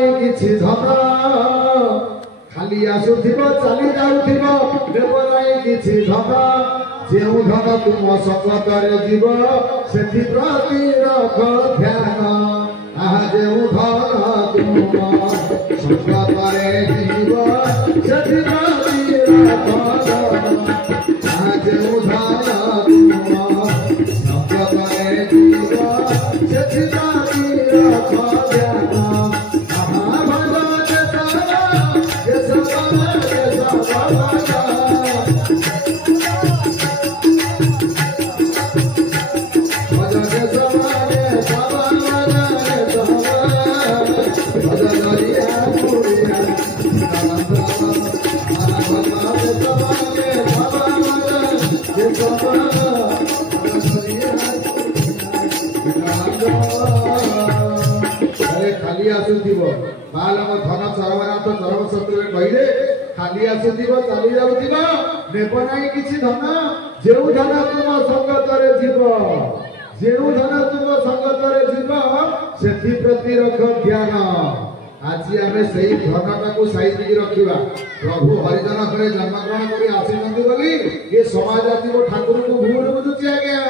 नहीं किछि धन खाली आसुथिबो चली जाउथिबो देव नहीं किछि धन जेउ धन तुम संगतरे जीव सेथि प्रति रख ध्यान आहा जेउ धन तुम संगतरे जीव सेथि प्रति रख ध्यान आहा जेउ धन तुम संगतरे जीव सेथि प्रति रख ध्यान आहा भगवान ये सब खाली आसुथिबो बालक धन चरमनाथ चरम शत्रु कहले खाली आसुथिबो चली जाउथिबो नेब नाही किछि धन जेउ धन तुम संगतरे जीव जेउ धन तुम संगतरे जीव सेथि प्रति रख ध्यान आज आमे सेही धनटा को साइज की रखिबा प्रभु हरिजन करे जन्मग्रहण करी आसीनंदी बोली ये समाज आतीबो ठाकुर को भूल बुझुची आज्ञा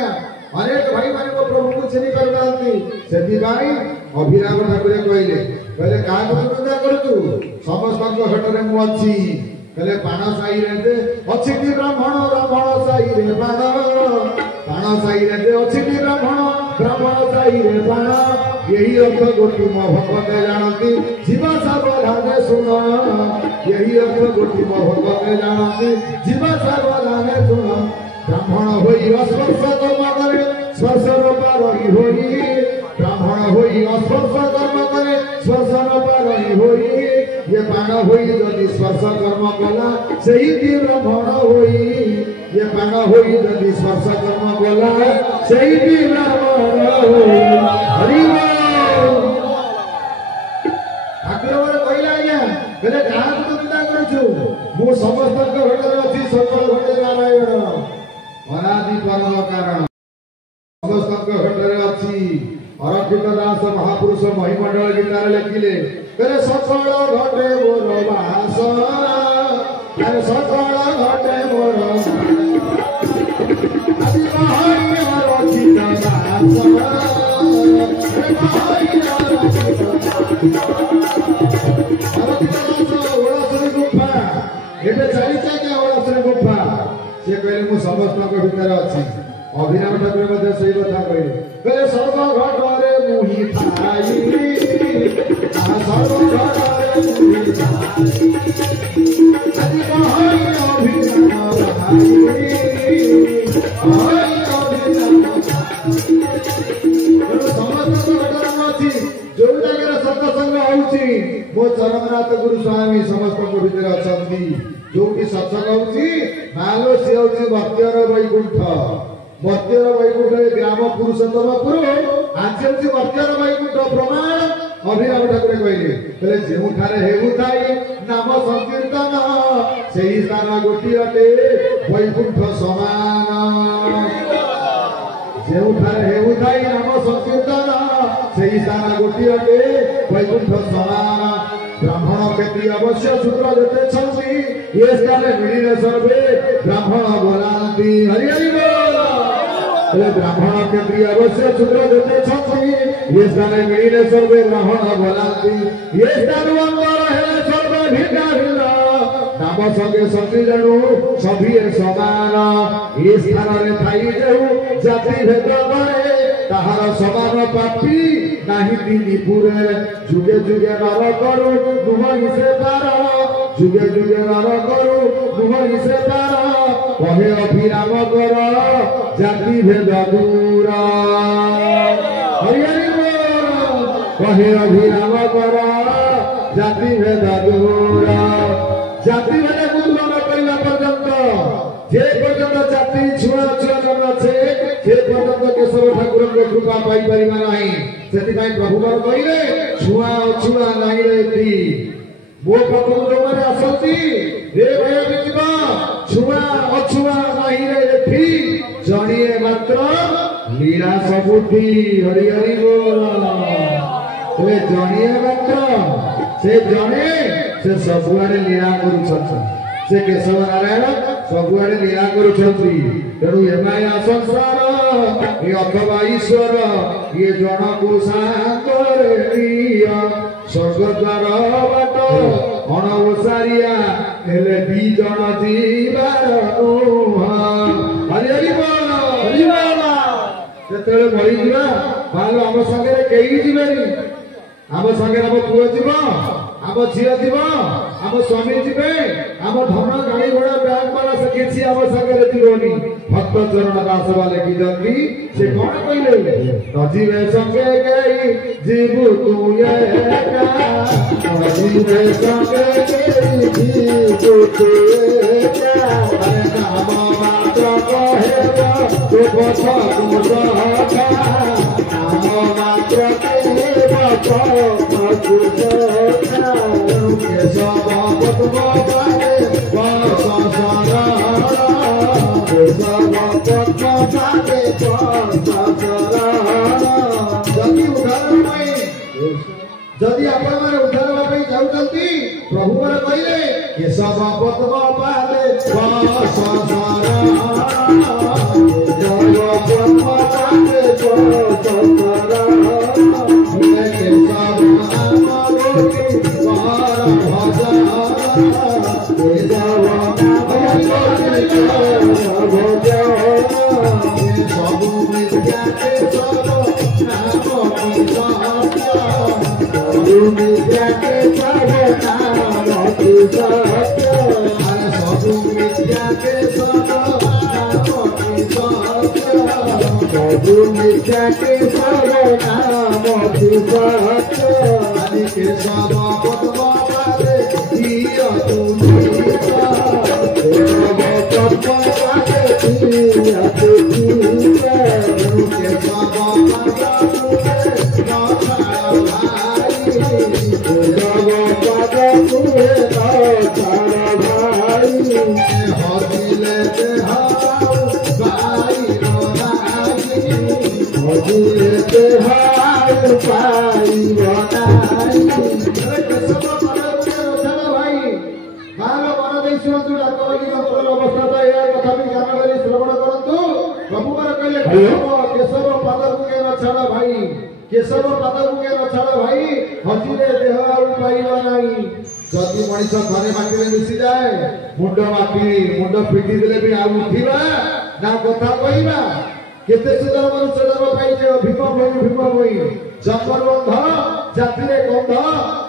अनेक भाई माने को प्रभु को चिनी करदांती सेथि भाई अभिराम ठाकुर कहले कहले का निंदा करतु समस्त हटरे मु अछि कहले बाण साई रे अछि कि ब्राह्मण ब्राह्मण साई रे बाण साई रे अछि कि ब्राह्मण साई रे बाण यही अर्थ गोटी मो भगवत जानती जीवा सावधाने सुन यही अर्थ गोटी मो भगवत जानती जीवा सावधाने सुन ब्राह्मण होई अस्पर्श कर्म करे स्वर्शन पारई होई ब्राह्मण होई अस्पर्श कर्म करे स्वर्शन पारई होई ये बाण होई जदि स्पर्श कर्म कला सही की ब्राह्मण होई ये बाण होई जदि स्पर्श कर्म कला सही की ब्राह्मण होई हरि ठाकुर कहला आज्ञा कहले कहा को चिंता करछु मु समस्त घटरे अछि सकल घटे नारायण अनादि परम कारण समस्त घटरे अछि अरक्षित दास महापुरुष महिमंडल गीतार लिखिले कहले सकल घटे मोर वास अरे सकल घटे मोर आदि महाय अरक्षित दास रे महाय अरक्षित ओळासुरी गुफा एबे चलिचा के ओळासुरी गुफा से कहले मु समस्त भीतर अछि अभिराम ठाकुर मध्ये सही कथा कहले सर्व घटरे मुहि थाई आ सर्व घटरे मुहि थाई आदि महाय अभिराम भाई हाय अभिराम समस्त घटरे अछि जो जगह सत्संग होउची मो चरमनाथ गुरु स्वामी समस्त भीतर अछंती जो कि सत्संग होउची नालो से होउची भक्तिर वैकुंठ भक्तिर वैकुंठ ग्राम पुरुषोत्तमपुर आज होउची भक्तिर वैकुंठ प्रमाण अभिराम ठाकुर कहले जेउ थारे हेउ थाई नाम संकीर्तन सेही स्थान गोटी अटे वैकुंठ समान जेउ थारे हेउ थाई नाम संकीर्तन सेही स्थान गोटी अटे वैकुंठ समान ब्राह्मण क्षेत्रीय अवश्य सूत्र देते छंती ये स्थाने मिलिने सर्वे ब्राह्मण बोलांती हरि हरि बोल ब्राह्मण क्षेत्रीय अवश्य सूत्र देते छंती ये स्थाने मिलिने सर्वे ब्राह्मण बोलांती ये स्थान अंदर है सर्वे भिन्न भिन्न नाम संगे संगी जणु सभी समान ये स्थान रे थाई जेउ जाति भेद करे ताहार समान पापी नाही दिनी पुरे जुगे जुगे नर करू नुह से तार जुगे जुगे नर करू नुह से तार कहे अभिराम कर जाति भेद दूर हरि हरि बोल कहे अभिराम कर जाति भेद दूर जाति भेद दूर करला पर्यंत जे पर्यंत जाति छुआ छुआ जन्म छे से पर्यंत केशव ठाकुर को कृपा पाई परिमा नाही सेति भाई प्रभु बर कहिले छुआ छुआ नाही रेती मो प्रभु जो माने असंती रे भय बिजबा छुआ अछुआ नाही रेती जणिए मात्र लीला सबुठी हरि हरि बोल जणिए मात्र से जने से सबुआड़े लीला करुछन से केशव नारायण सबुआड़े लीला करुछन तेणु एमाया संसार ये अथवा ईश्वर ये जन को सांगरे निया स्वर्ग द्वार बाट अणवसारिया हेले दी जन जीवार हरि हरि बोल जेतेबेले मरी जीवा बालो आम संगे केही जीवेनी आम संगे आम पुओ जीव आम झील जीव आम स्वामी जीवे आम धन गाड़ी घोड़ा बैंक वाला से किसी आम संगे जीवनी भक्त चरण दास वाले की जंगी से कौन कहले न जीवे संगे गई जीव तू एका न जीवे संगे गई जीव तू एका अरे नाम मात्र कहेबा तो पथ तुझका नाम मात्र कहेबा तो पथ तुझका केशव पद्म पाले वाससारा केशव पद्म पाले वाससारा जदि आपण माने उद्धार भाई जाउचंती प्रभु माने कहिले केशव पद्म पाले वाससारा केशव पद्म पाले वाससारा केशव केशव पादक के छाड़ भाई हजिले देह पाइबा नहीं जदि मनीष घरे माटी मिसी जाए मुंड पिटी देले भी आ उठिबा ना कथा कहबा केते सुंदर मनुष्य जन्म पाइजे भीम भई जंगल बंध जातिरे गंध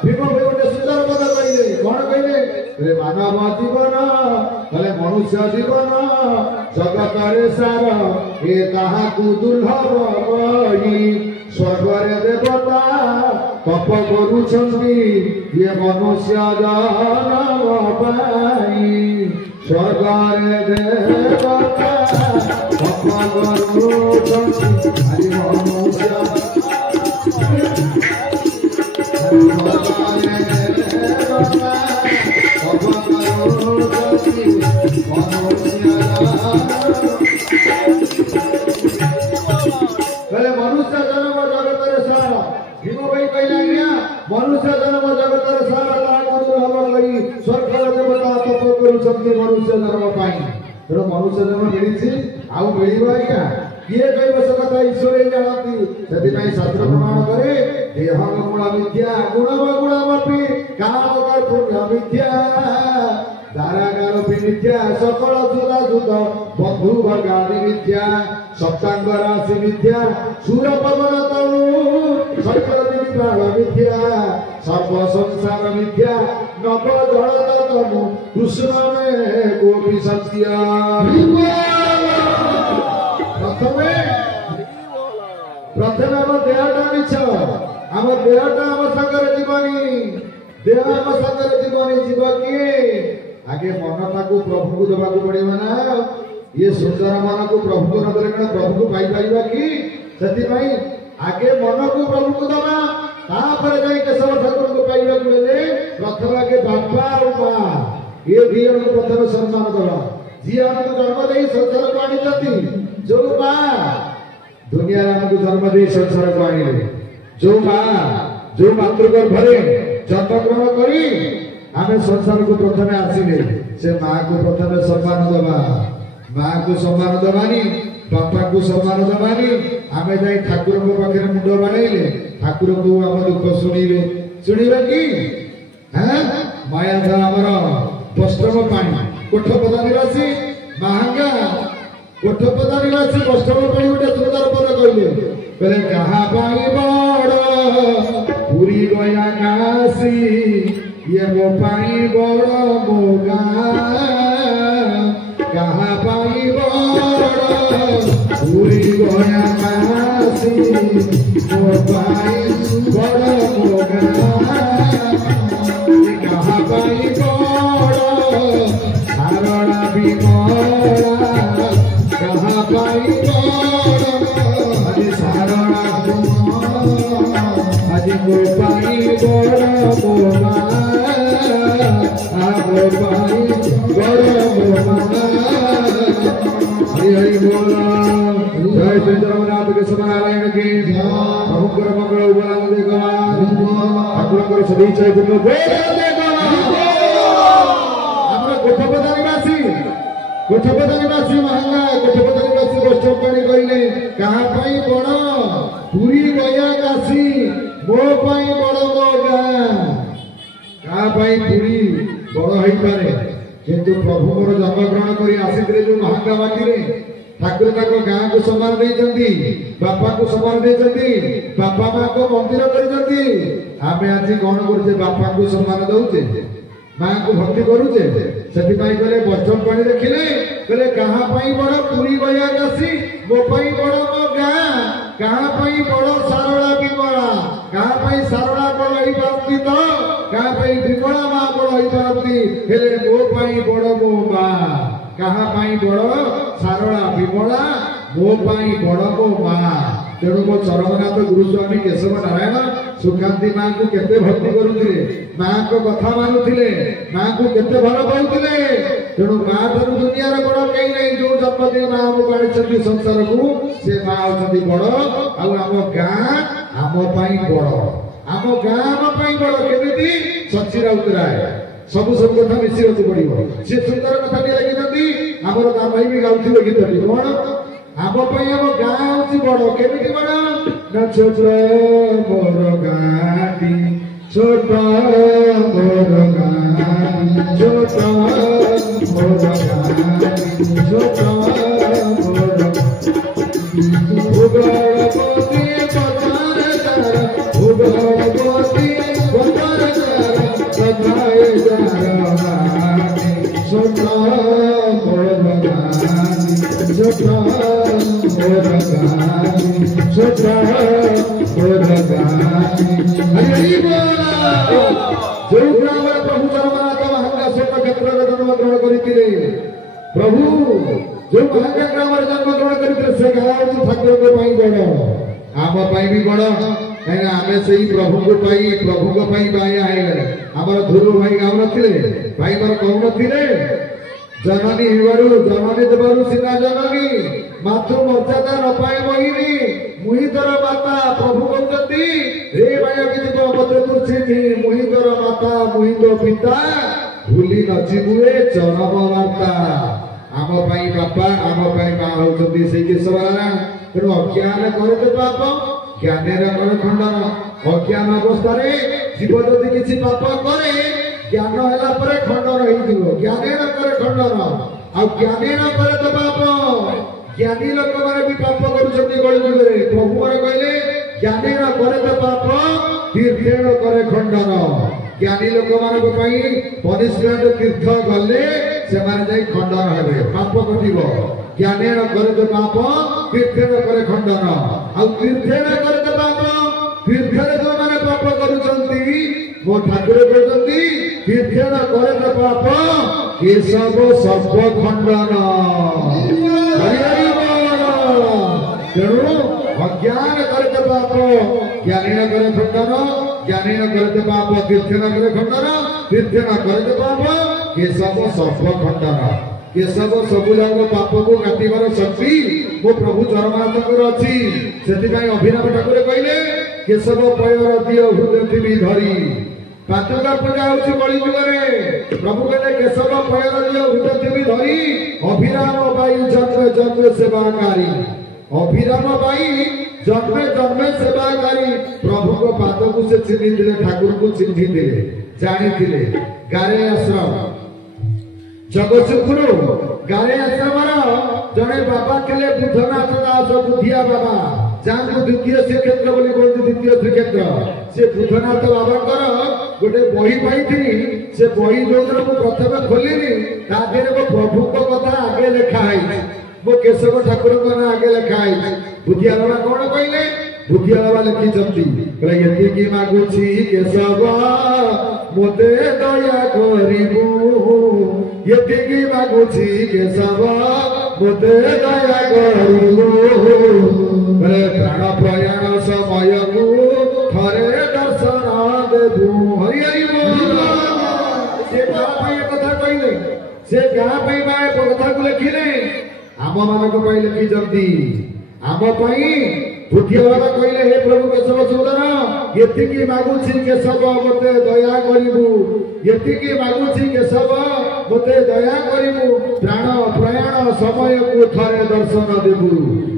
भीम भई गोटे सुंदर पद कहले कोन कहले रे मानव जीवन भले मनुष्य जीवन जगत रे सार ए ताहा को दुर्लभ कहि स्वर्ग देवता तप करुछंती ये मनुष्य जन्म पाई स्वर्ग देवता तप करुछंती हरि मनुष्य मनुष्य जन्म जगत सारा भीम भाई कहला मनुष्य जन्म जगत सारा स्वर्ग देवता तप करुछंती मनुष्य जन्म पाई तेणु मनुष्य जन्म मिली आउ मिल आज्ञा किए कह से कथा ईश्वर जानती से शास्त्र प्रमाण करे देह गुण मिथ्या गुणमपी काम कर्तव्य मिथ्या दारागार मिथ्या सकल जुदा जुद बंधु भगानी मिथ्या सप्तांग राशि मिथ्या सूर पवन तनु सकल दिवाल मिथ्या सर्व संसार मिथ्या नव जल तनु कृष्ण में गोपी सत्य प्रथम आम देहटा मिछ आम देहटा आम संगे जीवनी देह आम संगे जीवनी जीव किए आगे मनटा को प्रभु को देवा पड़े ना ये सुंदर मन को प्रभु को नदेले कण प्रभु को पाई पाइबा कि सेति भाई आगे मन को प्रभु को दबा तापर जाई केशव ठाकुर को पाइबा बेले प्रथम आगे बापा और मां ये भी जन को प्रथम सम्मान दबा जी हमको जन्म दे संसार को आनी जाती जो बा दुनिया हमको जन्म दे संसार को आनी जो बा जो मातृगर्भ रे जन्मक्रम आमे संसार को प्रथमे आसिले से माँ को प्रथमे सम्मान दबा माँ को सम्मान दबानी बापा को सम्मान दबानी आमे जाई ठाकुर को पाखे मुंड बाड़ेले ठाकुर को आम दुख शुणिबे कि हाँ माया था आमर पश्चिम पानी कोठपदा निवासी महंगा कोठपदा निवासी पश्चिम पानी गोटे सुंदर पद कहले कहा पाई बड़ पूरी गया काशी ये मो पाई बड़ मो कहा पाई बड़ पूरी गया काशी मो पाई बड़ मो कहा पाई बड़ सारणा विमला कहा पाई बड़ सारणा आज मो पाई बड़ मोमा मो पाई बड़ मोमा हरि हरि बोल जय श्री जगन्नाथ के समानारायण की प्रभुकर मंगल उबला ठाकुर सभी चैतन्य कोठपदा निवासी महंगा कोठपदा निवासी वैष्णव पाणी कहले कहा पाई बड़ पूरी गया काशी मो पाई बड़ मो गाँ पूरी बड़ हो पारे किंतु प्रभु मोर जन्म ग्रहण कर आसी जो महंगा माटी ठाकुर गाँ को सम्मान देते बापा को सम्मान देते बापा माँ को मंदिर कर आज कौन करे बापा को सम्मान दौचे माँ को भक्ति करुचे से बचन पानी देखिले कहले कहाँ पाई बड़ पूरी गया काशी मो पाई बड़ मो गाँ कहाँ पाई बड़ सारला विमला कहाँ पाई सारला बड़ हो पारती तो कहाँ पाई विमला माँ बड़ हो पारती हेले मो पाई बड़ मो माँ कहाँ पाई बड़ सारला विमला मो पाई बड़ मो माँ तेणु मो चरमनाथ गुरुस्वामी केशव नारायण सुखांति माँ को केते भक्ति करुले माँ को कथा मानुले माँ को केते भल पाउले तेणु माँ ठारू दुनिया बड़ कहीं नहीं जो जन्मदिन माँ को आनी संसार को से माँ होती बड़ आम गाँ आम बड़ आम गाँ आम बड़ केमी सची राउतराय सब सब कथा मिसी रखु पड़ो सी सुंदर कथा लिखी आमर दाम भी गाँव गीत कौन आम गाँ हूँ बड़ केमी बड़ न छोट मोर गाँटी छोट मोर गाँटी छोट मोर गाँटी छोट मोर भूगोलपति भूगोलपति छोट मोर गाँटी छोट मोर गाँटी छोट मोर गाँटी जो ग्राम प्रभु चरमनाथ महंगा स्वर्ण क्षेत्र जन्म ग्रहण करते प्रभु जो महंगा ग्राम जन्म ग्रहण करते से गाँव ठाकुर को बड़ आम भी बड़ कहीं आम से प्रभु को बाया आमर ध्रुव भाई गाँव नी भाई मोर कहु नी जननी जननी देवरु सीना जननी मातृ मर्यादा न पाए मोहिनी मुहितर माता प्रभु कहते हे माया विजित मत तुलसी मुहितर माता मुहित पिता भूली नचिबुए चरम वार्ता आम बापा आम माँ होती से केशव नारायण तेणु अज्ञान करे पाप ज्ञान करे खंडन अज्ञान अवस्था जीव जदि किसी पाप करे ज्ञान है खंडन हो ज्ञान करे खंडन आ ज्ञान करे तो पाप ज्ञानी लोक मैंने भी पाप करुगे प्रभु मैंने कहले ज्ञानी करे तो पाप तीर्थेण करे खंडन ज्ञानी लोक मान पनिशमेंट तीर्थ गले से खंडन हे पाप कटिब ज्ञानेण करे तो पाप तीर्थेण करे खंडन आ तीर्थेण करे तो पाप तीर्थेण जो मैंने पाप करुचंती मो ठाकुर कहते तीर्थेण करे तो पाप केशव सर्व खंडन तेणु अज्ञान करे पाप ज्ञानी करे खंडन ज्ञानी करे पाप तीर्थेन करे खंडन तीर्थेन करे पाप केशव सर्व खंडन केशव सबु जंग पाप को काटिबार शक्ति मो प्रभु चरमनाथ अच्छी से अभिनव ठाकुर कहले केशव पयर दिय हृदय धरी पातुका पूजा होची कली जुगरे प्रभु कहले केशव पयर दियो पृथ्वी धरी अभिराम बाई जन्म जन्म सेवाकारी अभिराम बाई जन्म जन्म सेवाकारी प्रभु को पाद को से चिन्हि दिले ठाकुर को चिन्हि दिले जानि दिले गारे आश्रम जगतसिंहपुर गारे आश्रम जड़े बाबा थे बुद्धनाथ दास बुधिया बाबा जहाँ द्वितीय श्रीक्षेत्र बोली कहते द्वितीय श्रीक्षेत्र से बुद्धनाथ बाबा गोटे बही पाई से बही जो प्रथम खोलिनी तादेह मो प्रभु कथा आगे लिखाई मो केशव ठाकुर ना आगे लिखाई बुधिया बाबा कौन कहले बुधिया बाबा लिखी ये मागुची केशव मोते दया करिबू ये मागुची केशव मोते दया करिबू प्राण प्रयाण समय को थरे दर्शन देबू हरि हरि बोल से कथा कहले से गाँ कथा को लिखिले आम मान लिखी जल्दी आम बुधिया बाबा कहले हे प्रभु केशव सुंदर ये मागुची केशव मते दया करिबू ये मागुची केशव मते दया करिबू प्राण प्रयाण समय को थरे दर्शन देबू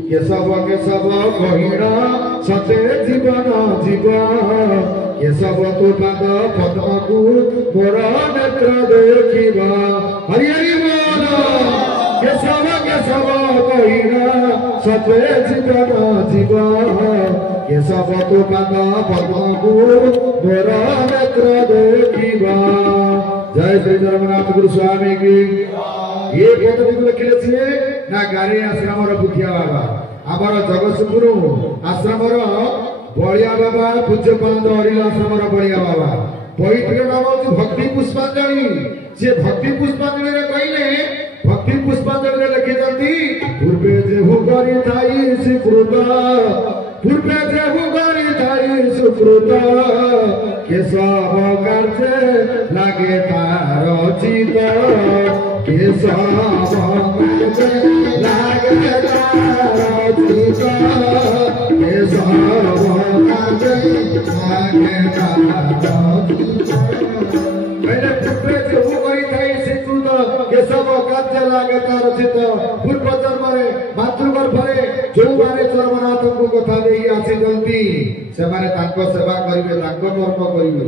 केशव केशव कहिना सते जीवन जीव केशव तो पाद पद्म को मोर नेत्र देखिबा हरि हरि बोल केशव केशव कहिना सते जीवन जीव केशव तो पाद पद्म को मोर नेत्र देखिबा जय श्री धर्मनाथ गुरु स्वामी की ये पद लिखिले छे ना गारे आश्रम बुधिया बाबा आमर जगतसिंहपुर आश्रम बलिया बाबा पूज्यपाद हरिल आश्रम बलिया बाबा पैतृक नाम हूँ भक्ति पुष्पांजलि से भक्ति पुष्पांजलि कहले भक्ति पुष्पांजलि लिखी पूर्वे जेहु करी थाई सुकृत पूर्वे जेहु करी थाई सुकृत केशव कार्य लागे तार चित केशव लागे तार चित केशव लागे तार पहले पूर्वे जेहु करी थाई सुकृत केशव कार्य लागे तार चित पूर्व जन्म मातृगर्भ जो माने चरमनाथ को कथा नहीं आसी से माने तांको सेवा करिवे तांको कर्म करिवे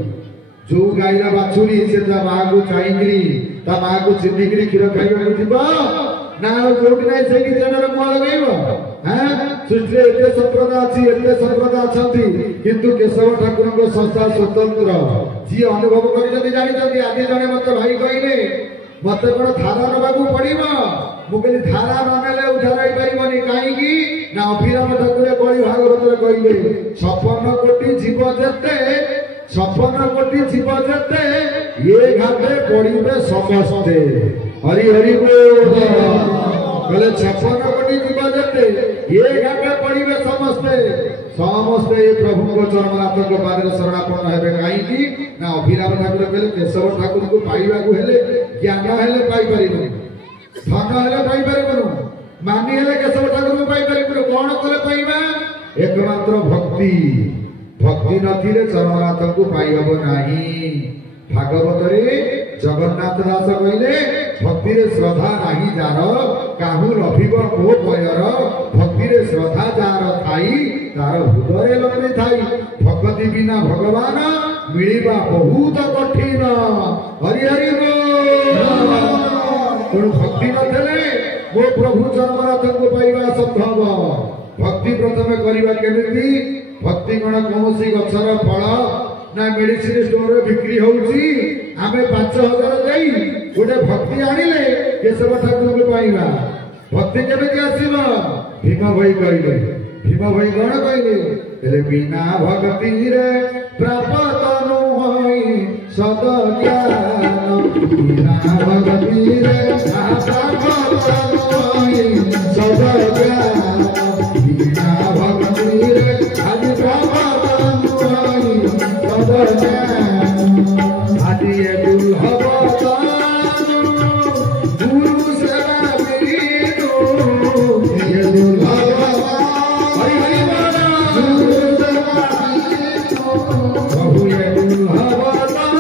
जो गाईर बाछुरी से ता मां को चाहिकरी ता मां को चिन्हिकरी क्षीर खाइबा दिबो ना जोटी नै से कि जनर को लगाइबो हैं सृष्टि एते संप्रदाय अछंती किंतु केशव ठाकुर को संस्था स्वतंत्र जी अनुभव करि जदी जानि जदी आदि जने मते भाई कहिने मते कोन धारा नबाकू पड़िबो मु कहली धारा ननेले उधार होई परिबनी काईकी ना अभिराम ठाकुर कଳି भागवत कहले 56 कोटी जीव जते 56 कोटी जीव जते ये घाटे पड़िबे समस्ते हरि हरि बोल कहले 56 कोटी जीव जते ये घाटे पड़िबे समस्ते समस्ते प्रभु को चरमनाथ को पादरे शरणापन्न हेबे काईकी ना अभिराम ठाकुर कहले केशव ठाकुर को पाइबा को हेले ज्ञान हेले पाई परिबनी धन हेले पाई परिबनु मानी हेले केशव ठाकुर को पाई परिबनु कोन कले पाइबा एकमात्र भक्ति भक्ति नथिले चरमनाथ को पाई हबो नाही भागवत रे जगन्नाथ दास कहले भक्ति रे श्रद्धा नाही जार काहू लभिब मो पयर भक्ति रे श्रद्धा जार थाई तार हृदय लगे थाई भक्ति बिना भगवान मिलिबा बहुत कठिन हरि हरि बोल भक्ति नथले मो प्रभु चरमनाथ को पाइबा संभव भक्ति प्रथम करिबा केमिति भक्ति कोन कोनोसी गछर फल ना मेडिसिन स्टोर रे बिक्री होउची आमे 5000 देई गोटे भक्ति आनिले केशव ठाकुर को पाइबा भक्ति केमिति आसीबा भीम भाई कहले भीम भाई कोन कहले एले बिना भक्ति रे प्राप्त नु होई सद ज्ञान बिना भक्ति रे प्राप्त नु होई सद ज्ञान बिना भक्ति रे आदि प्राप्त नु होई सद ज्ञान आदि दुर्लभ गुरु सेवा बिनु ये दुर्लभ हरि हरि बोल गुरु सेवा बिनु प्रभु ये दुर्लभ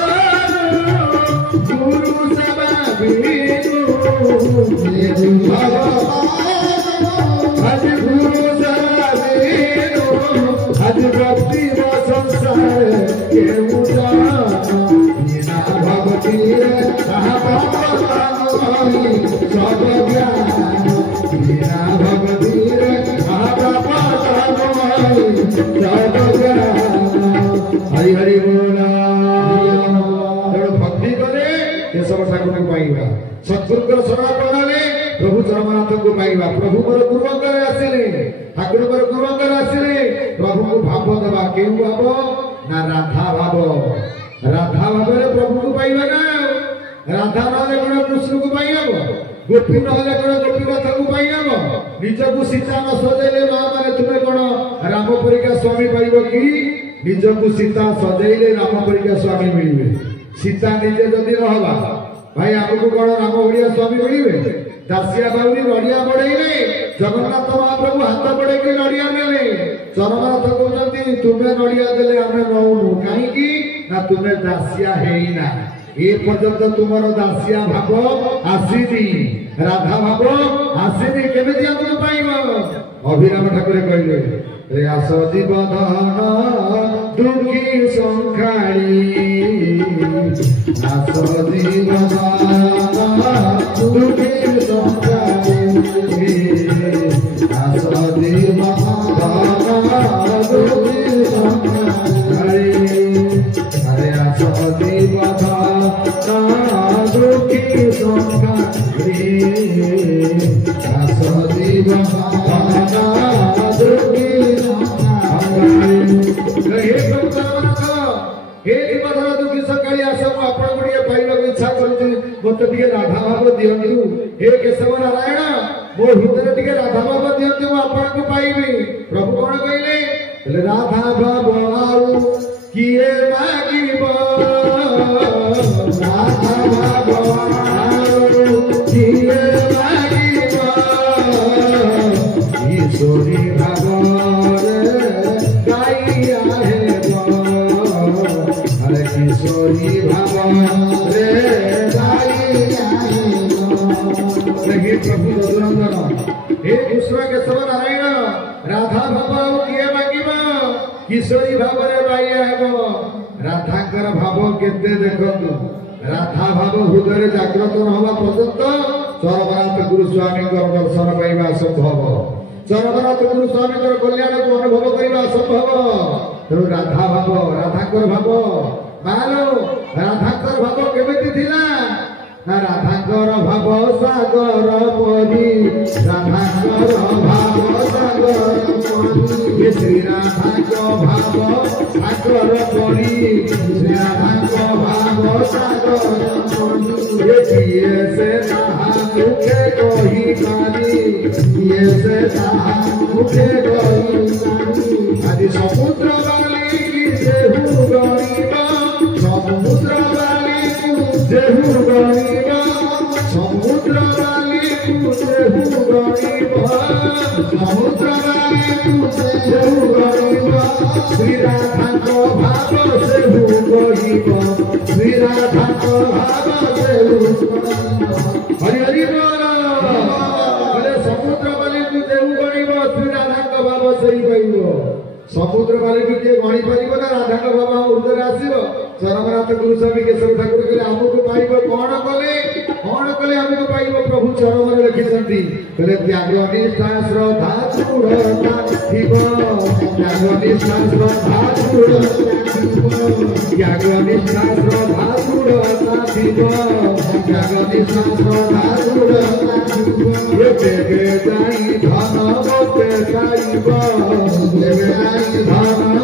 भगवती ताहा पापी सब ज्ञान बिना भगवती ताहा पापी सब ज्ञान हरि हरि बोल भक्ति करे सब ठाकुर को पाइबा सत्पुरुष शरण प्रणाली प्रभु जगन्नाथ को पाइबा प्रभु मोर गुरुवंकर आसिले ठाकुर मोर गुरुवंकर आसिले प्रभु को भाव देवा केउ भाव ना राधा भाव रे प्रभु को पाइबा ना राधा नहले कोन कृष्ण को पाइबो गोपी नहले कोन गोपीनाथ को पाइबो निजको सीता न सजेले मां माने तुमे कोन राम परिका स्वामी पाइबो कि निजको सीता सजेले राम परिका स्वामी मिलिबे सीता निजे जदि रहबा भाई आपको कौन राम ओडिया स्वामी मिले दासिया बाउरी नड़िया बढ़ेले जगन्नाथ महाप्रभु हाथ बढ़े कि नड़िया नेले जगन्नाथ कहते तुम्हें नड़िया देले आमे नौनु कहीं ना तुम्हें दासिया हेइना ए पर्यंत तुमर दासिया भाव आसीनी राधा भाव आसीनी केमिति हमको पाइबो अभिराम ठाकुर कहले रे आसदी बंधन दुखी संखाड़ी आसदी बंधन दुखी संखाड़ी आसदी बंधन दुखी संखाड़ी अरे आसदी बंधन दुखी संखाड़ी आसदी बंधन दुखी सकाळी आसम आपण गुड़िया पाइबा इच्छा करती मत टिके राधा भाव दियंतु हे केशव नारायण मो हृदय टिके राधा भाव दियंतु मो आपण को पाइबी प्रभु कोन कहले राधा भाव आउ किए मागिबो राधा भाव आउ किए मागिबो ईश्वरी भाव किशोरी भाव रे हे प्रभु रघुनंदन हे कृष्ण केशव नारायण राधा भाव किए मागिब किशोरी भाव रे बाइया हेब राधाकर भाव केते देखंतु राधा भाव हृदय जागृत नहवा पर्यंत चरमनाथ गुरु स्वामी दर्शन पाइबा संभव चरमनाथ गुरु स्वामी कल्याण को अनुभव करबा संभव तेणु राधा भाव राधाकर भाव मानो राधाकर भाव केमिति थिला ना राधाकर भाव सागर परी राधाकर भाव सागर परी श्री राधाकर भाव सागर परी श्री राधाकर भाव सागर परी ये से ताहा मुखे कहि पानी ये से ताहा मुखे कहि पानी आदि समुद्र वाली की देहु गणिबा समुद्र वाली जेहु गणिबा समुद्र वाली जेहु गणिबा समुद्र वाली जेहु गणिबा श्री राधा को भाव सेहु गणिबा श्री राधा को भाव सेहु हरि हरि बोल बोले समुद्र वाली जेहु गणिबा श्री राधा को भाव सेही पाइबो समुद्र वाली के गणी पारिबो ना राधा को भाव हृदय आसीबो चरमनाथ गुरु स्वामी केशव ठाकुर कहले हमको पाइबो कौन कले हमको पाइबो प्रभु चरण में लिखिसंती कहले त्याग निष्ठा श्रद्धा दृढ़ता थिबो त्याग निष्ठा श्रद्धा दृढ़ता थिबो त्याग निष्ठा श्रद्धा दृढ़ता थिबो त्याग निष्ठा श्रद्धा दृढ़ता थिबो ये देवे जाई धन मोते पाइबो देवे जाई धन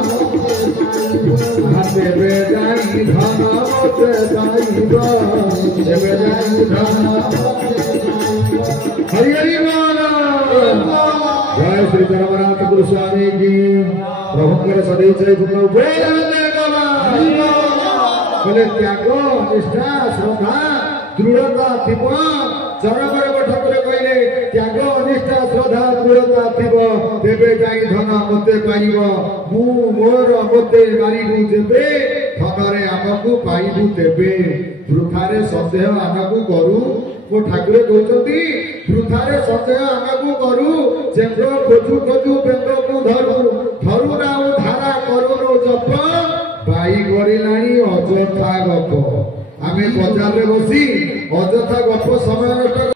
हाथे बेजाई धन मोते पाइबो देवे जाई धन हरि हरि बोल जय श्री चरमनाथ गुरु स्वामी की प्रभुकर सदैव जय गुरु बोले त्याग निष्ठा श्रद्धा दृढ़ता थिबो चरमर ठाकुर कहले त्याग निष्ठा श्रद्धा दृढ़ता थिबो तेबे जाई धन मते पाइबो मु मोर मते मारिबु जेबे धनरे हमकु पाइबु तेबे वृथारे संदेह हमकु करू वो ठाकुर कहते वृथारे संदेह हमकु करू जेंद्र खोजु खोजु बेंद्र को धरू धरू नाउ धारा करू नो जप पाई गरिलानी अजथा गप आमे ବଜାରରେ ବସି ଅଯଥା ଗପ ସମୟ ନଷ୍ଟ